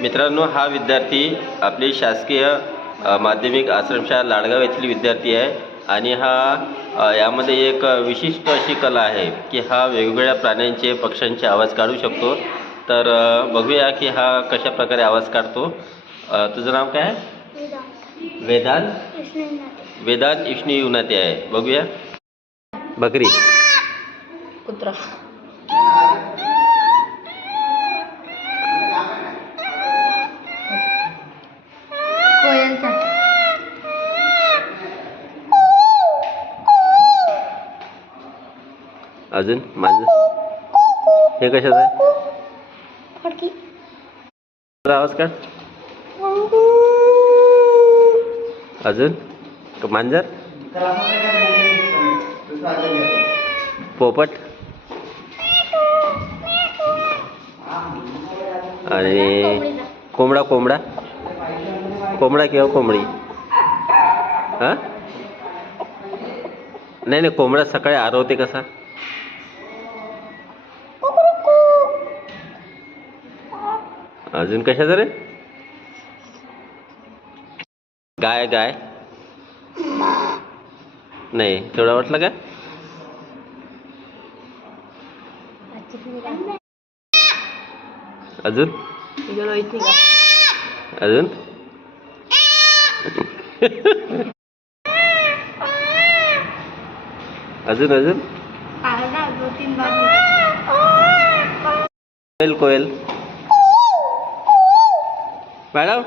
मित्रांनो, हा विद्यार्थी आपली शासकीय माध्यमिक आश्रमशाळा लाडगाव येथील विद्यार्थी आहे आणि हा यामध्ये एक विशिष्ट अशी कला आहे की हा वेगवेगळ्या प्राण्यांचे पक्ष्यांचे आवाज काढू शकतो. तर बघूया की हा कशा प्रकारे आवाज काढतो. तुझं नाव काय आहे? वेदांत इष्णी युनाते आहे. बघूया. बकरी, कुत्रा, कोयलचा, अजून माझं हे कशाचं आहे? फडकी, आवाज काढ. अजून मांजर, पोपट आणि कोंबडा. कोंबडा कोंबडा किंवा कोंबडी. हां, नाही नाही, कोंबडा सकाळी आरवते कसा? अजून कशाचं रे? गाय. गाय नाही, तेवढा वाटलं का? अजून अजून अजून अजून कोयल. कोयल मॅडम.